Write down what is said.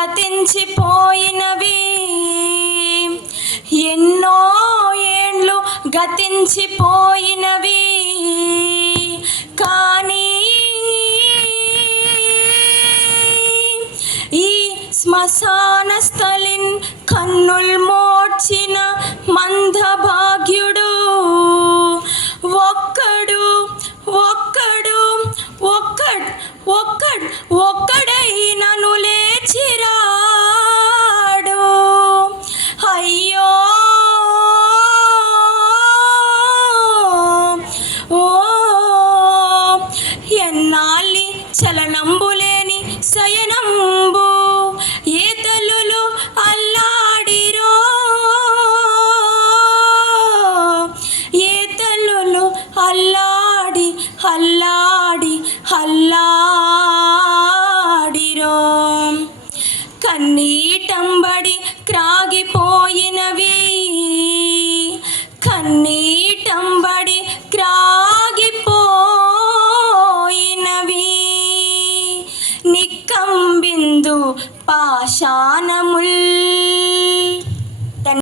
గతించిపోయినవి, ఎన్నో ఏండ్లు గతించిపోయినవి. కానీ ఈ శ్మశాన స్థలిన్ కన్నుల్ మోడ్చిన మందభాగ్యుడు ఒక్కడు ఒక్కడు ఒక్కడ్ ఒక్కడ్ ఒక్కడైనను లేచిరాడు. అయ్యో ఓ ఎన్నాళ్ళి చలనంబులేని శయనంబు ఏ తల్లులు అల్లాడిరో, ఏ తల్లులు అల్లాడి అల్లాడి అల్లాడిరో. కన్నీటంబడి క్రాగిపోయినవి, కన్నీటంబడి క్రాగిపోయినవి. నిక్కంబిందు పాషాణముల్